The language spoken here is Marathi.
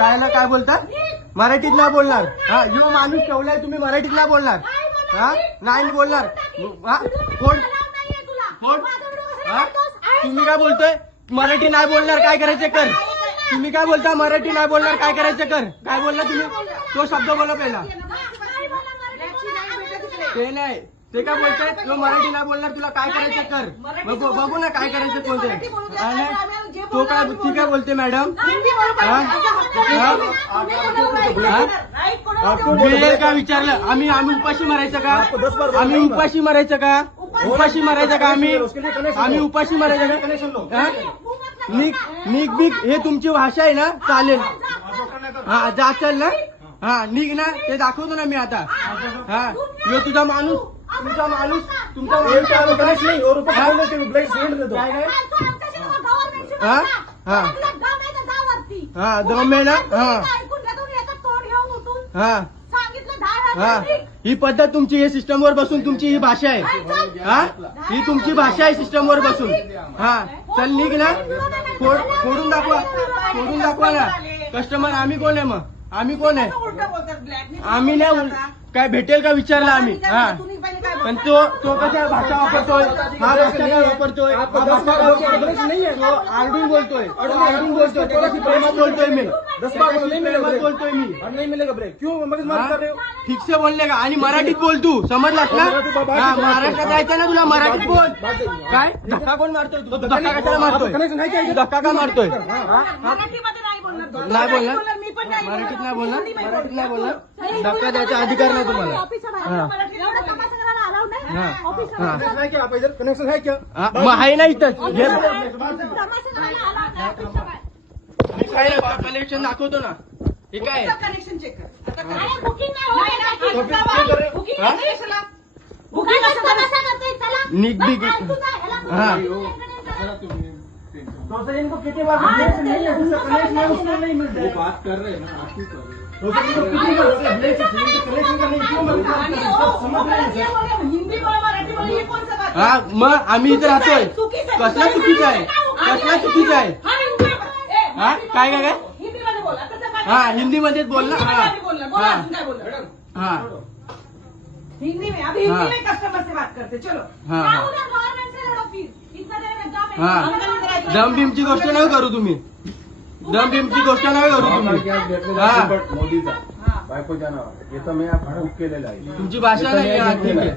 काय बोलतात? मराठीत नाही बोलणार. हा, यो माणूस ठेवलाय तुम्ही मराठीत नाही बोलणार. हा, नाही बोलणार. हा, कोण हा, तुम्ही काय बोलतोय? मराठी नाही बोलणार, काय करायचं कर. तुम्ही काय बोलता? मराठी नाही बोलणार, काय करायचं कर. काय बोलला तुम्ही? तो शब्द बोला पहिला. ते नाही, ते काय बोलताय? तो मराठी नाही बोलणार, तुला काय करायचं कर. बघू ना काय करायचं कोणते. तो काय, ती काय बोलते मॅडम? मिळेल का विचारलं? आम्ही उपाशी मारायचं का? आम्ही उपाशी मारायचं का? उपाशी मारायचं का? आम्ही उपाशी मारायचं का? निक बिक हे तुमची भाषा आहे ना, चालेल. हा, जा चल ना. हा, निघ ना, ते दाखवतो ना मी आता. हा, यो तुमचा माणूस हा, दम आहे ना. हा, ही पद्धत तुमची, हे सिस्टमवर बसून तुमची ही भाषा आहे. हा, ही तुमची भाषा आहे सिस्टमवर बसून. हा, चल निघ ना. फोडून दाखवा ना. कस्टमर आम्ही कोण आहे मग? आम्ही कोण आहे? आम्ही नाही काय भेटेल का विचारला आम्ही. हा, पण तो कशा भाषा वापरतोय? हा, भाषा काय वापरतोय? आरडून बोलतोय. प्रेमात बोलतोय मी. नहीं मिलेगा ब्रेक. क्यों मगज मार कर रहे हो? ठीक से बोलले का? आणि मराठीत बोल तू, समजलास ना? हा, महाराष्ट्रात जायचं ना तुला, मराठीत बोल. काय धक्का कोण मारतोय? तू धक्का कशाला मारतोय? धक्का का मारतोय? नाही बोलणार, मराठीत नाही बोलणार, धक्का द्यायचा अधिकार नाही तुम्हाला. कनेक्शन है क्या? मग आहे ना इथंच. कनेक्शन दाखवतो ना. हे काय कनेक्शन चेक कर. निक बिग. हा, इनको कितनी बार कनेक्शन नहीं है, कनेक्शन है उसको नहीं मिलता. वो बात कर रहे हैं ना, आप ही कर रहे हैं. कितनी बार कनेक्शन का नहीं क्यों समझ रहे हैं? हिंदी बोल, मराठी बोल, ये कौन सा बात? हा, मग आम्ही इथे राहतोय. कसला चुकीचं आहे? कसला चुकीचं आहे? हा, काय हिंदीमध्ये बोल. हा, हिंदीमध्येच बोल ना. हा, हा, हिंदी में. अभी हिंदी में कस्टमर से बात करते. चलो. हाँ. गवर्नमेंट से लड़ो फिर. इतना देर में दम है. हा, दम बिमची गोष्ट नाही करू तुम्ही. दम बिमची गोष्ट नाही करू तुम्ही. हा, मोदीचा बायको जाणार हे तर मी बुक केलेलं आहे. तुमची भाषा नाही. ठीक आहे.